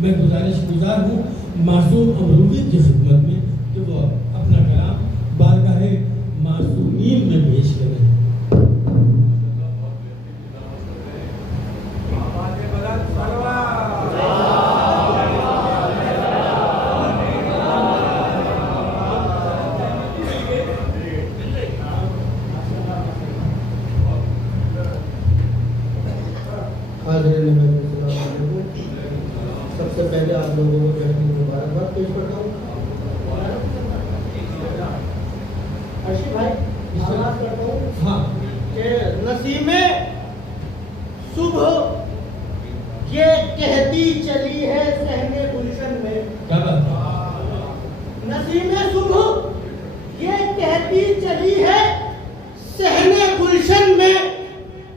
मैं गुजारिशगुजार हूँ मासूम अमरूदी की खिदमत में कि वो अपना कलाम बारगाहे मासूमीन में पेश करें। सबसे पहले आप लोगों को जो है मुबारकबाद पेश करता हूँ। अर्शी भाई आवाज करता हूँ। हाँ कि नसीमे सुबह ये कहती चली है सहने गुलशन में। क्या बात है? नसीमे सुबह ये कहती चली है सहने गुलशन में,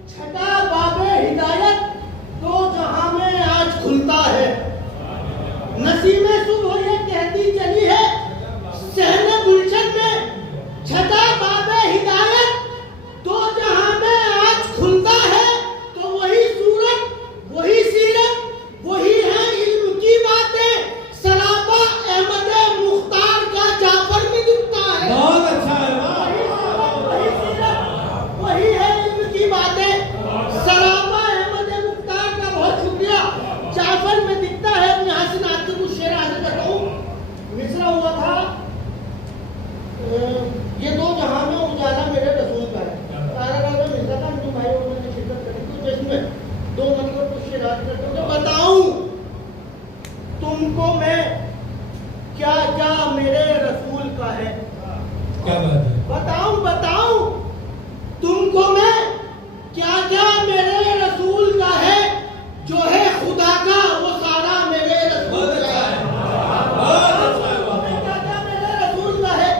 छठा बाबे हिदायत दो जहां में आज खुलता है। नसीमे सुबह ये कहती चली है सहने गुलशन में, छठा बाबे हिदायत दो जहां में आज खुलता है। तो वही सूरत, वही सीरत, वही है इल्म की बातें, सरापा अहमद मुख्तार का जाफर में दिखता है। बहुत अच्छा है। वही सीरत, वही है इल्म की बातें, सरापा अहमद मुख्तार का बहुत शुक्रिया जाफर में दिखता है। यहाँ से नाच के कुछ शेर आगे करता हूँ। मिसरा हुआ था ये दो जहां में उजाला मेरे रसूल का है। तारा में मिलता था हिंदू भाइयों ने शिरकत करी तो जिसमें दो मतलब कुछ शेर आगे करते हो। बताऊं तुमको मैं क्या क्या मेरे रसूल का है। क्या बात है? बताऊं तुमको मैं क्या क्या मेरे रसूल का है, जो है खुदा का वो सारा मेरे रसूल का है। क्या क्या मेरे रसूल का है,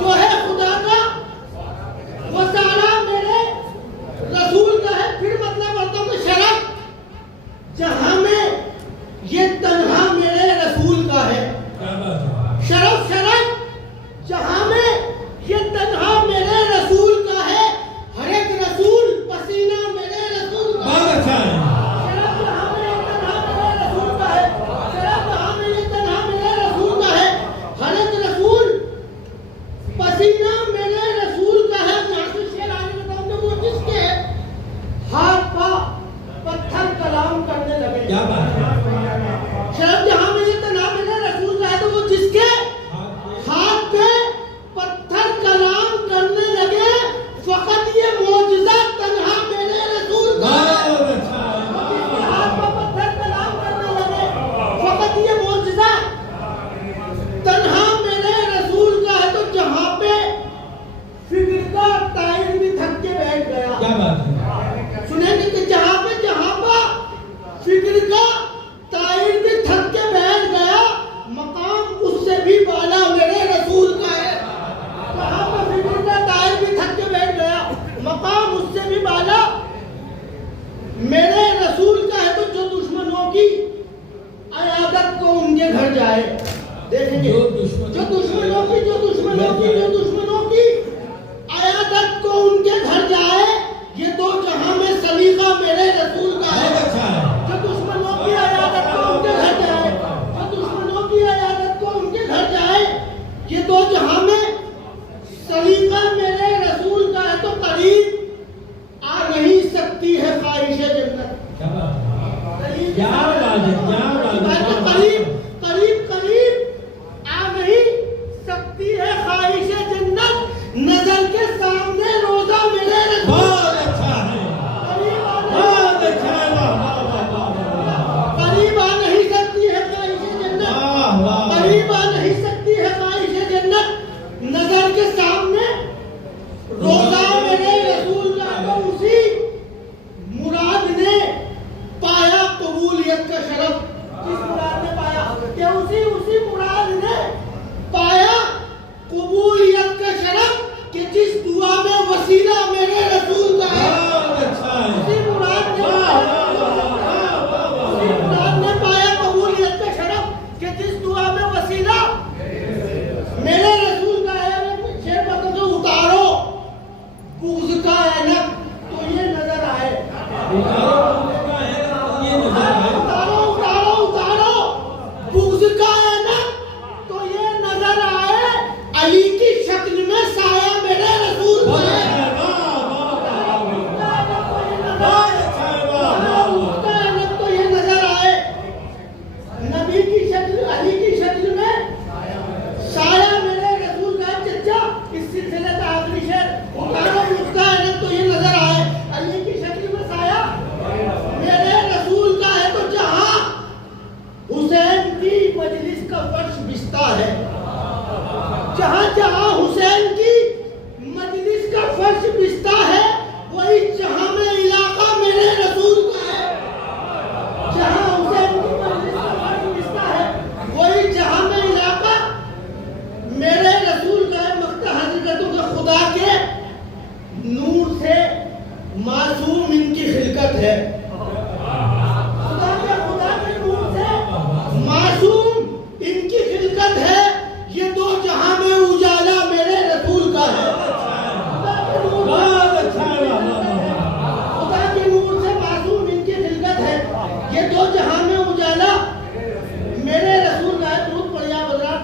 जो है खुदा का वो सारा मेरे रसूल का है। फिर मतलब बताऊं कि शरफ जहां में ये तन्हा मेरे रसूल का है। क्या बात है? शरफ जहां में ये तन्हा मेरे रसूल का है। हर एक रसूल पसीना मेरे रसूल का है। बहुत अच्छा है। शरफ जहां में ये तन्हा मेरे रसूल का है। शरफ जहां में ये तन्हा मेरे रसूल का है। हर एक रसूल पसीना मेरे रसूल का है। यहाँ से शेर आगे बताऊंगा वो जिसके हाथ पा पत्थर कलाम करने लगे। क्या बात है? शरफ जहां में ये तन्हा मेरे रसूल का है, तो वो जिसके हाथ पे पत्थर कलाम करने लगे, फकत ये मौजज़ा तन्हा मेरे रसूल का है। बहुत अच्छा है। जिसके हाथ पे पत्थर कलाम करने लगे, फकत ये मौजज़ा तन्हा मेरे रसूल का है। तो जहां पे फिक्र का टायर भी थक के बैठ गया। क्या बात है? सुनेंगे कि जहां पर फिक्र का टायर भी थक के बैठ गया, मकाम उससे भी बाला मेरे रसूल का है। जहां पर फिक्र का टायर भी थक के बैठ गया, मकाम उससे भी बाला मेरे रसूल का है। तो जो दुश्मनों की अयादत को उनके घर जाए, देखेंगे जो दुश्मनों की अयादत को उनके घर जाए, ये दो जहां में सलीका मेरे रसूल का है। बहुत अच्छा है। जो दुश्मनों की अयादत को उनके घर जाए, जो दुश्मनों की अयादत को उनके घर जाए, ये दो जहां में सलीका मेरे रसूल का है। तो करीब आ नहीं सकती है ख्वाहिश जन्नत। क्या बात है? करीब क्या बात है? क्या बात है? करीब आ नहीं सकती है ख्वाहिश मजलिस का फर्श बिछता है। जहां जहां हुसैन की मजलिस का फर्श बिछता है, वही जहां में इलाका मेरे रसूल का है। जहां हुसैन की मजलिस का फर्श बिछता है, वही जहां में इलाका मेरे रसूल का है। मक्ता हकीकतों के खुदा के नूर से मासूम इनकी खिलकत है। खुदा के नूर से मासूम इनकी खिलकत है। ये दो जहां में उजाला मेरे रसूल का है। खुदा के नूर से मासूम इनकी खिलकत है। ये दो जहां में उजाला मेरे रसूल का है। दुरूद पढ़िए हज़रात।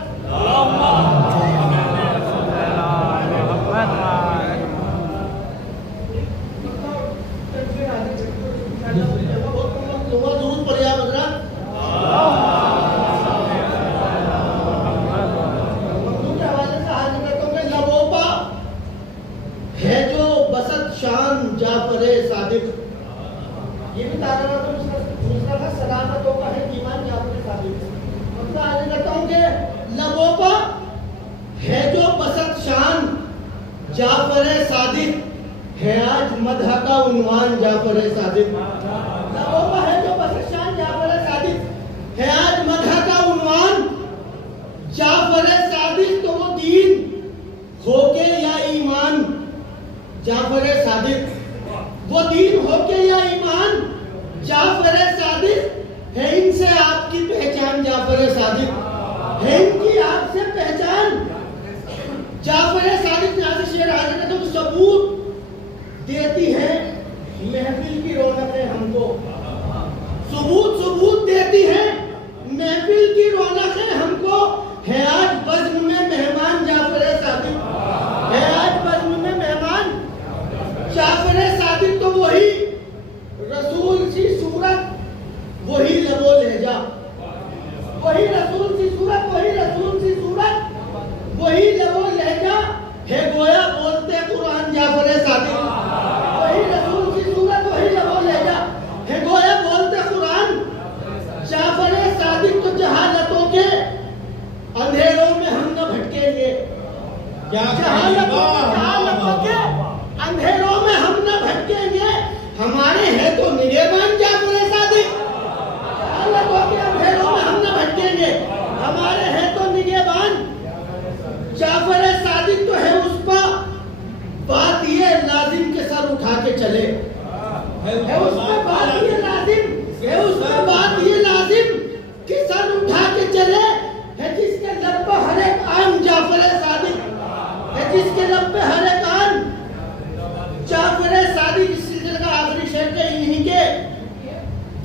दुरूद पढ़िए हज़रात। है जो बसत शान जाफरे सादिक। ये भी तारा तो दूसरा था, सलामतों का है ईमान जाफरे सादिक। मतलब आगे कहता हूँ कि लबों पर है जो बसत शान जाफरे सादिक, है आज मदह का उन्वान जाफरे सादिक। लबों पर है जो बसत शान जाफरे सादिक, है आज मदह का उन्वान जाफरे सादिक। तो वो दीन होके या ईमान जाफर सादिक, वो दीन होके या ईमान जाफर सादिक है। इनसे आपकी पहचान जाफर सादिक है, इनकी आपसे पहचान जाफर सादिक। यहाँ से शेर हाजिर है तो सबूत देती है महफिल की रौनकें हमको। सबूत देती है महफिल की रौनकें हमको। है आज बज़्म में मेहमान जाफर सादिक, है आज बज़्म में मेहमान जाफर सादिक। तो वही रसूल सी सूरत, वही लबो लहजा, वही रसूल सी सूरत, वही रसूल सी सूरत, वही लबो लहजा है। गोया बोलते कुरान जाफर सादिक, वही रसूल सी सूरत, वही लबो लहजा है। गोया बोलते कुरान जाफर सादिक। तो जहालतों के अंधेरों में हम न भटकेंगे, जहालतों के अंधेरों में हम न भटकेंगे। हमारे हैं तो निगहबान जाफर सादिक। जहालतों के अंधेरों में हम न भटकेंगे, हमारे हैं तो निगहबान जाफर सादिक। तो है उस पर बात ये लाजिम के सर उठा के चले, है उस पर बात ये लाजिम, है उस पर बात ये लाजिम कि सर उठा के चले। है जिसके लब पर हर एक आन जाफर सादिक, है जिसके लब पे हर एक आन जाफर सादिक। इस सिलसिले का आखिरी शेर के इन्हीं के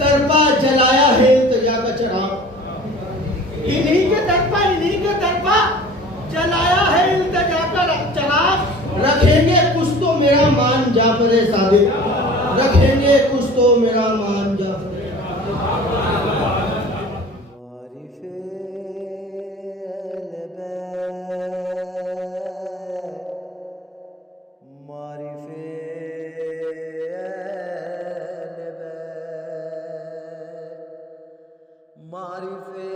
तरपा जलाया है इल्तिजा का चिराग। इन्हीं के तरपा जलाया है इल्तिजा का चिराग। रखेंगे कुछ तो मेरा मान जाफर सादिक, रखेंगे कुछ तो मेरा मान जाफर। मारिफे